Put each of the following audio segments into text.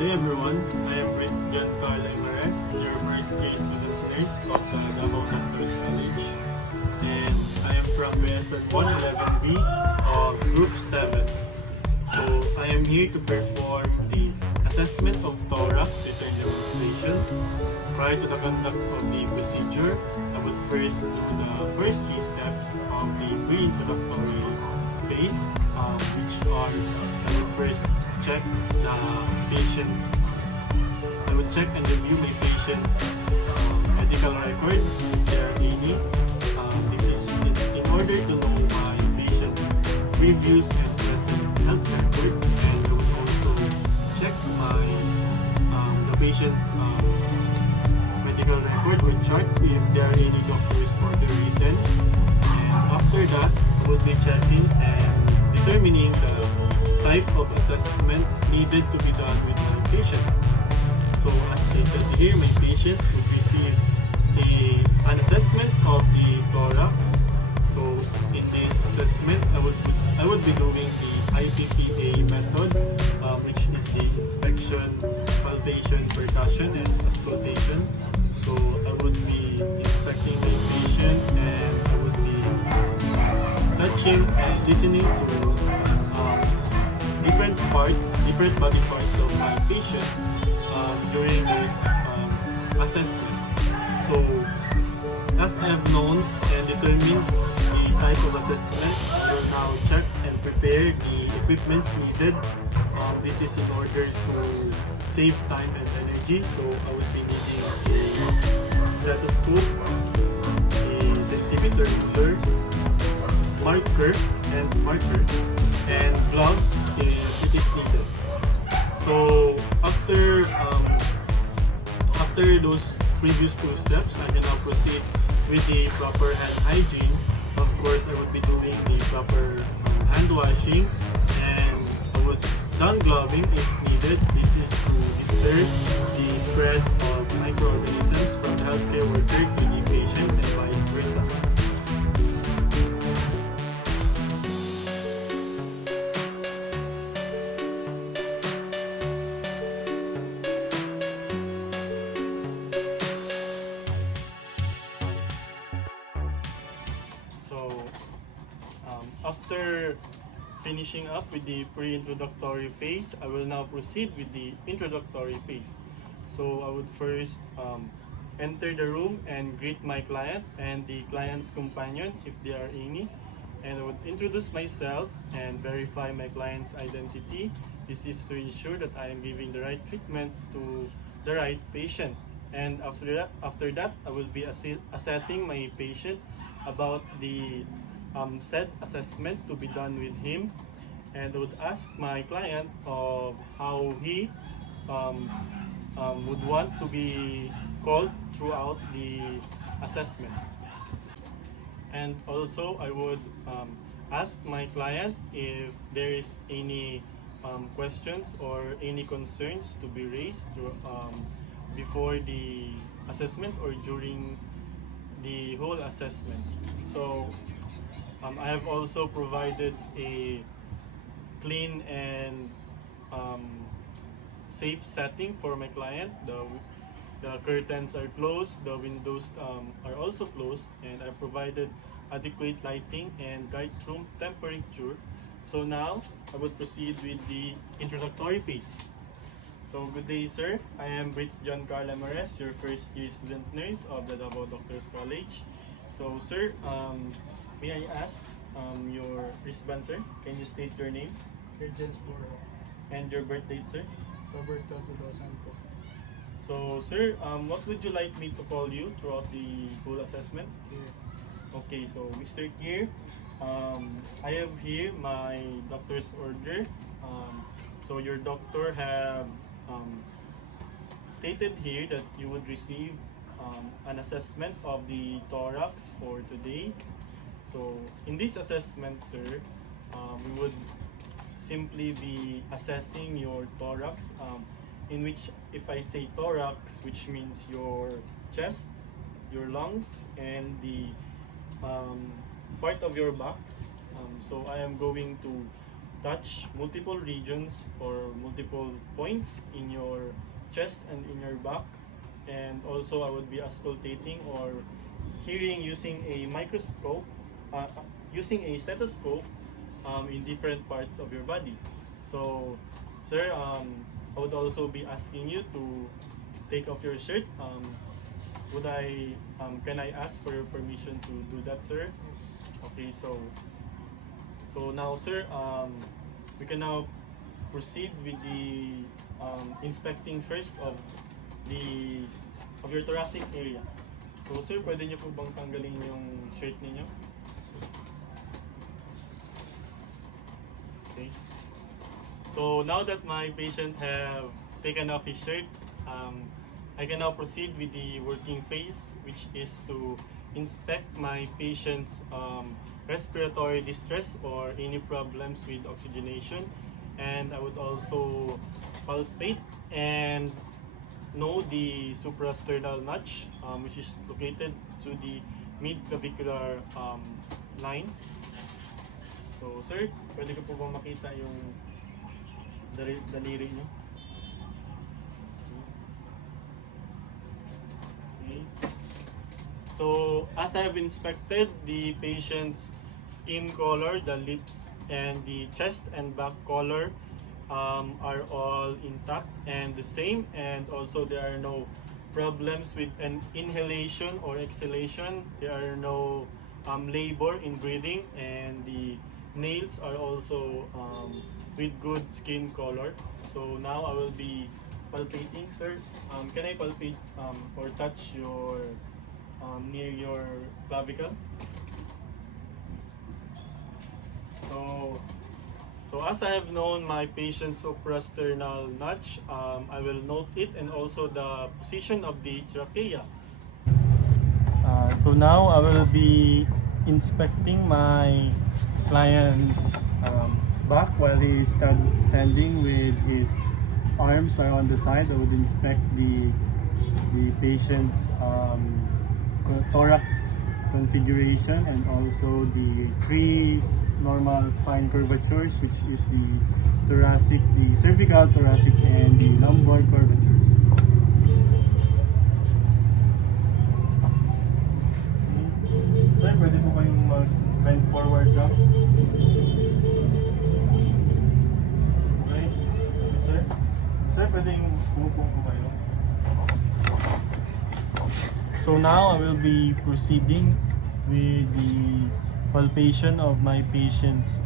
day everyone, I am Britz, Karl, your first year student nurse of the Davao Doctors College, and I am from BSN 111B of Group 7. So I am here to perform the assessment of thorax return demonstration. Prior to the conduct of the procedure, I would first do the first three steps of the pre-introductory phase, which are I would first check the patient's I would check and review my patient's medical records if there are any. This is in order to know my patient's previous and present health record, and I would also check my the patient's medical record or chart if there are any doctor's order written. And after that, I would be checking and determining the type of assessment needed to be done with my patient. So as stated here, my patient would receive an assessment of the thorax. So in this assessment, I would be doing the IPPA method, which is the inspection, palpation, percussion, and auscultation. So I would be inspecting my patient, and I would be touching and listening to different body parts of my patient during this assessment. So, as I have known and determined the type of assessment, I will now check and prepare the equipments needed. This is in order to save time and energy. So, I will be needing a stethoscope, a centimeter ruler, marker, and gloves if it is needed. So after those previous two steps, I can now proceed with the proper hand hygiene. Of course, I would be doing the proper hand washing, and I would done gloving if needed. This is to deter the spread of microorganisms from the healthcare worker to the patient and vice versa. After finishing up with the pre-introductory phase, I will now proceed with the introductory phase. So I would first enter the room and greet my client and the client's companion if there are any, and I would introduce myself and verify my client's identity. This is to ensure that I am giving the right treatment to the right patient. And after that, I will be assessing my patient about the said assessment to be done with him, and I would ask my client of how he would want to be called throughout the assessment. And also I would ask my client if there is any questions or any concerns to be raised before the assessment or during the whole assessment. So I have also provided a clean and safe setting for my client. The curtains are closed, the windows are also closed, and I provided adequate lighting and right room temperature. So now I would proceed with the introductory phase. So good day, sir. I am Britz Karl, your first year student nurse of the Davao Doctors College. So sir, may I ask your wristband, sir? Can you state your name? Jerez And your birth date, sir? October 2002. So sir, what would you like me to call you throughout the whole assessment? Okay, so Mr. Kier, I have here my doctor's order. So your doctor have stated here that you would receive an assessment of the thorax for today. So in this assessment, sir, we would simply be assessing your thorax, in which if I say thorax, which means your chest, your lungs, and the part of your back. So I am going to touch multiple regions or multiple points in your chest and in your back. And also I would be auscultating or hearing using a microscope, using a stethoscope in different parts of your body. So, sir, I would also be asking you to take off your shirt. Can I ask for your permission to do that, sir? Yes. Okay, so now, sir, we can now proceed with the inspecting first of your thoracic area. So, sir, pwede niyo po bang tanggalin yung shirt ninyo? Okay. So now that my patient have taken off his shirt, I can now proceed with the working phase, which is to inspect my patient's respiratory distress or any problems with oxygenation. And I would also palpate and know the suprasternal notch, which is located to the mid-clavicular line. So, sir, pwede ko po bang makita yung daliri niyo? Okay. So, as I have inspected the patient's skin color, the lips, and the chest and back color are all intact and the same, and also there are no problems with an inhalation or exhalation. There are no labor in breathing, and the nails are also with good skin color. So now I will be palpating, sir. Can I palpate or touch your near your clavicle? So as I have known my patient's suprasternal notch, I will note it and also the position of the trachea. So now I will be inspecting my client's back while he is standing with his arms are on the side. I would inspect the patient's thorax configuration and also the three normal spine curvatures, which is the thoracic, the cervical, thoracic, and the lumbar curvatures. Sir, pwede po kayong mag-bend forward jump? Okay. Sir? Sir, pwede yung umupo po kayo? So now I will be proceeding with the palpation of my patient's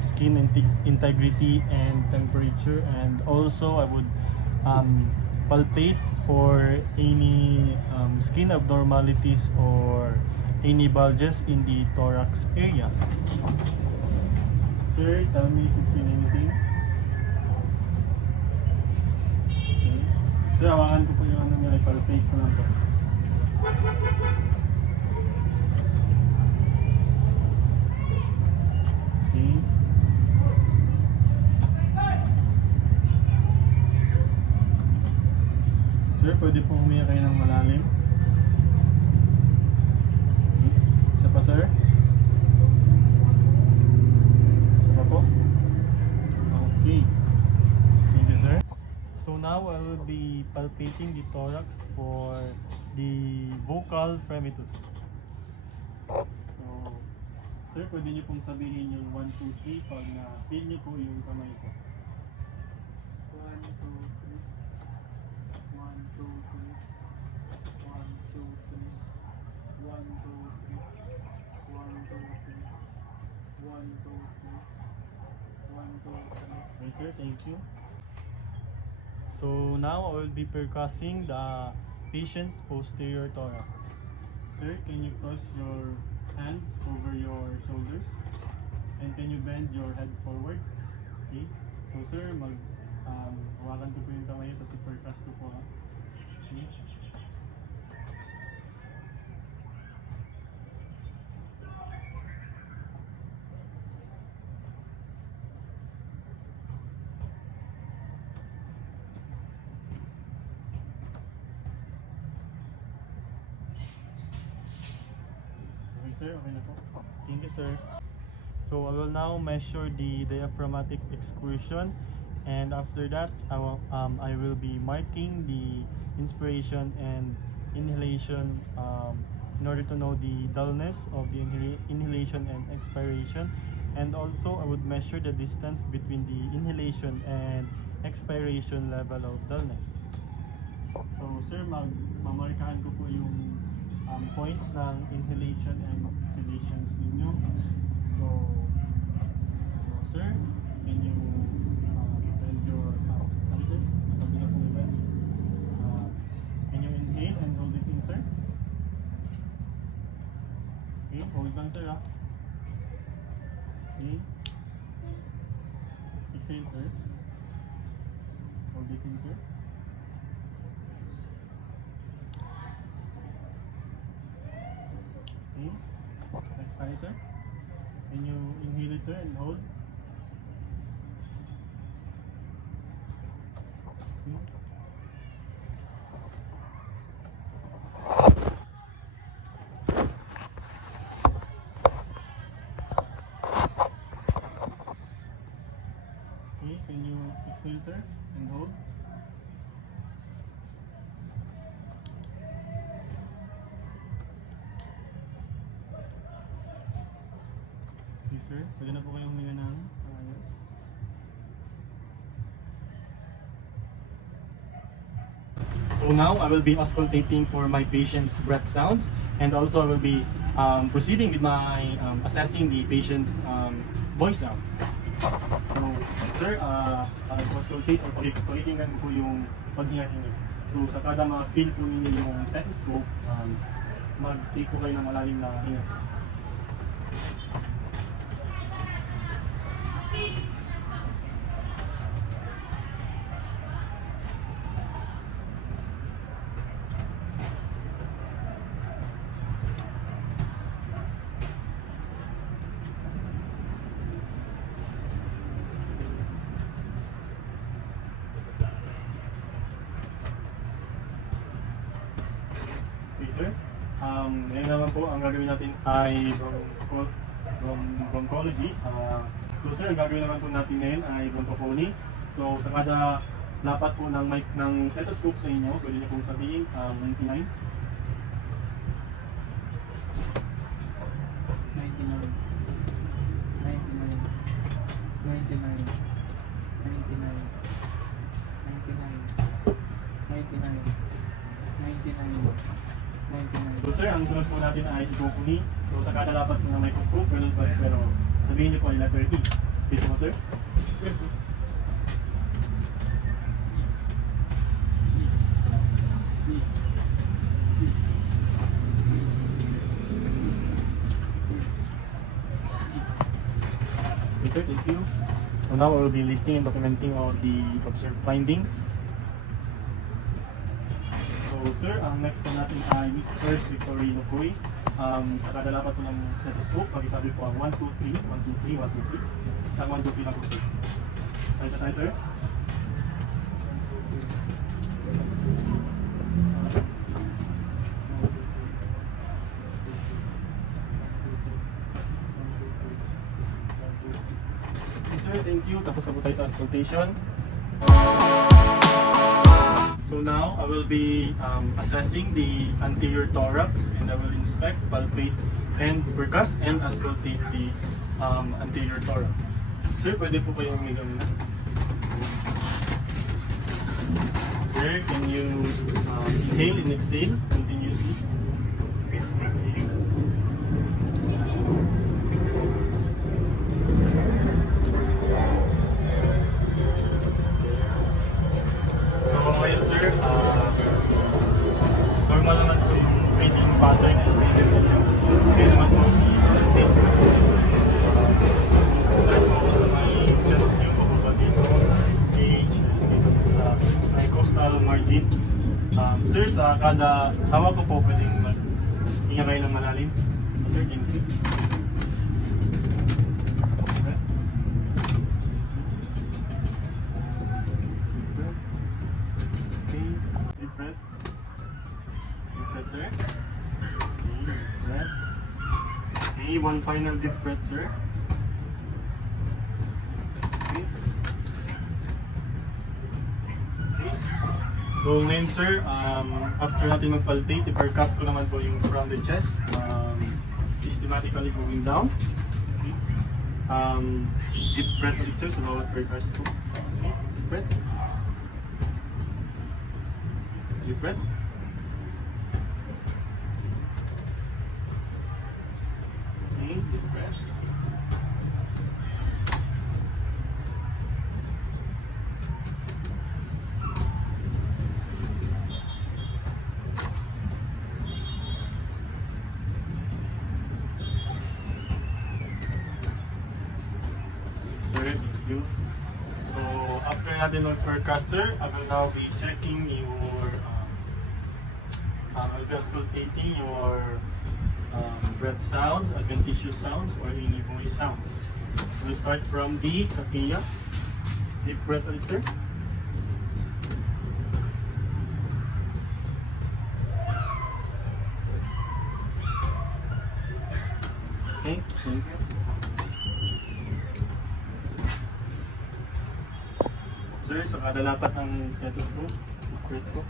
skin integrity and temperature, and also I would palpate for any skin abnormalities or any bulges in the thorax area. Sir, tell me if you feel anything. Okay. Sir, hawakan ko po yung ano niya, i-palpate ko lang po. Okay. Sir, pwede po humiya kayo ng malalim. Okay. Isa pa, sir. Isa pa po. Okay. Thank you, sir. So now I will be palpating the thorax for the vocal fremitus. So, sir, pwede niyo pong sabihin yung 1, 2, 3 pag na-feel niyo po yung kamay ko. 1, 2, 3. 1, 2, 3. 1, 2, 3. 1, 2, 3. 1, 2, 3. 1, 2, 3. 1, 2, 3. Okay, sir, thank you. So now I will be percussing the patient's posterior thorax. Sir, can you cross your hands over your shoulders? And can you bend your head forward? Okay. So sir, hawakan ko po yung kamay tapos i-percuss ko po, ha? Okay. Okay, sir, okay na po. Thank you, sir. So I will now measure the diaphragmatic excursion, and after that I will be marking the inspiration and inhalation in order to know the dullness of the inhalation and expiration, and also I would measure the distance between the inhalation and expiration level of dullness. So sir, mamarkahan ko po yung points ng inhalation and exhalations ninyo. So sir, can you bend your ano sir? Sabi na po yung lens. Can you inhale and hold it in, sir? Okay, hold lang sir ha. Okay. Exhale sir. Hold it in, sir. Okay. Next tayo sir. Can you inhale it, sir, and hold? Okay. Okay, can you exhale, sir, and hold? Okay, sir. Pwede na po kayong huminga ng ayos. So now I will be auscultating for my patient's breath sounds, and also I will be proceeding with my assessing the patient's voice sounds. So, sir, auscultate o pakikinggan ko po yung paghinga ninyo. So, sa kada ma-feel po ninyo yung stethoscope, mag-take po kayo ng malalim na hinga. Okay, sir. Ngayon naman po, ang gagawin natin ay bronchology. So sir, ang gagawin naman po natin ngayon ay bronchophony. So sa kada lapat po ng mic ng stethoscope sa inyo, pwede niyo pong sabihin 99. 99. So sir, ang sunod po natin ay echophony. So sa kada lapat ng microscope, ganun pa, pero sabihin niyo po ay letter E. Dito po sir. Okay sir, thank you. So now I will be listing and documenting all the observed findings. So sir, ang next po natin ay Mr. Victorino Coy. Sa kada lapat po ng stethoscope, pag-isabi po ang 1, 2, 3, 1, 2, 3, 1, 2, 3. Isang 1, 2, 3 lang po sir. Salita tayo sir. Okay sir, thank you. Tapos na po tayo sa auscultation. So now I will be assessing the anterior thorax, and I will inspect, palpate, and percuss and auscultate the anterior thorax. Sir, pwede po kayong umiga muna. Sir, can you inhale and exhale continuously? Ngayon sir, normal naman po yung breathing pattern and breathing ninyo. Kaya naman po i-take ko po sir. Start po ako sa may chest nyo, pababa dito sa cage, dito po sa may costal margin. Sir, sa kada hawak ko po pwedeng mag-hinga kayo ng malalim. Sir, thank you. Sir. Okay, breath. Okay, one final deep breath, sir. Okay. So ngayon sir, after natin mag-palpate, i-percuss ko naman po yung from the chest, systematically going down. Okay. Deep breath ulit sir sa bawat percuss ko. Okay. Deep breath. Deep breath. Okay, deep breath. Sir, thank you. So, after natin mag-percuss, I will now be checking your, I'll be auscultating your breath sounds, adventitious sounds, or any voice sounds. We'll start from the trachea. Deep breath ulit, sir. Okay, thank you. Sir, sa kada lapat ng stethoscope, breath ko.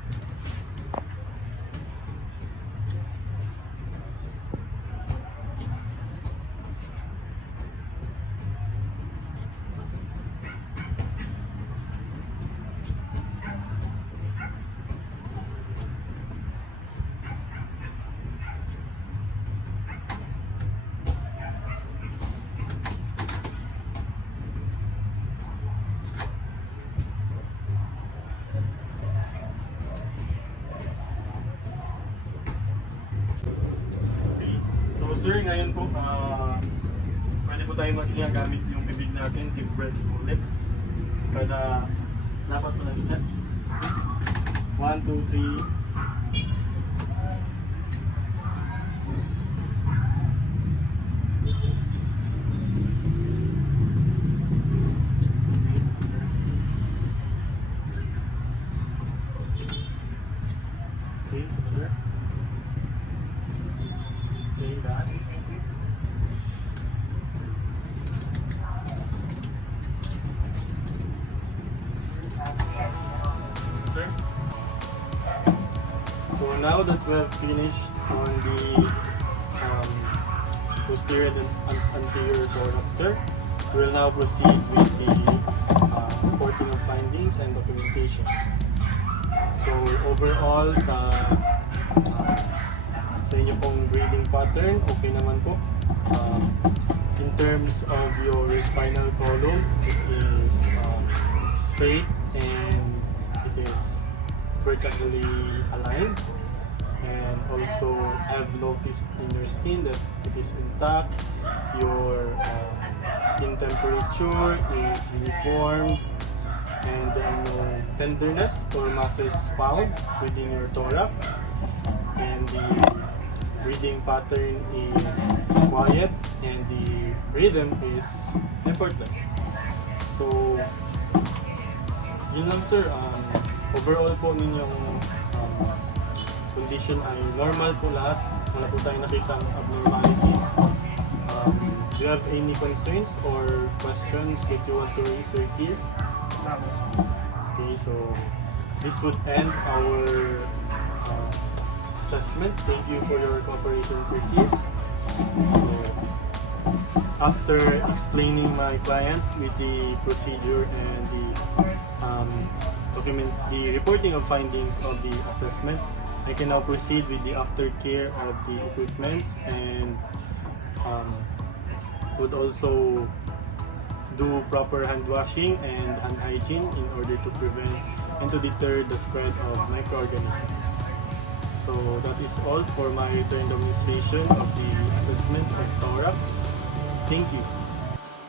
So sir, ngayon po, pwede po tayo maghinga gamit yung bibig natin, deep breaths ulit. Kada dapat mo ng step. 1, 2, 3. Okay, so sir. Okay, last. Sir. So now that we have finished on the posterior and anterior thorax, sir, we will now proceed with the reporting of findings and documentations. So overall sa inyo pong breathing pattern, okay naman po. In terms of your spinal column, it is straight and it is vertically aligned. And also have noticed in your skin that it is intact. Your skin temperature is uniform. And there are no tenderness or masses found within your thorax. And the breathing pattern is quiet and the rhythm is effortless. So, yun lang sir. Overall po ninyong condition ay normal po lahat. Wala po tayong nakita ng abnormalities. Do you have any concerns or questions that you want to raise or here? Okay, so this would end our assessment. Thank you for your cooperation, Sir Keith. So, after explaining my client with the procedure and the reporting of findings of the assessment, I can now proceed with the aftercare of the equipments and would also do proper hand washing and hand hygiene in order to prevent and to deter the spread of microorganisms. So that is all for my return demonstration of the assessment of thorax. Thank you.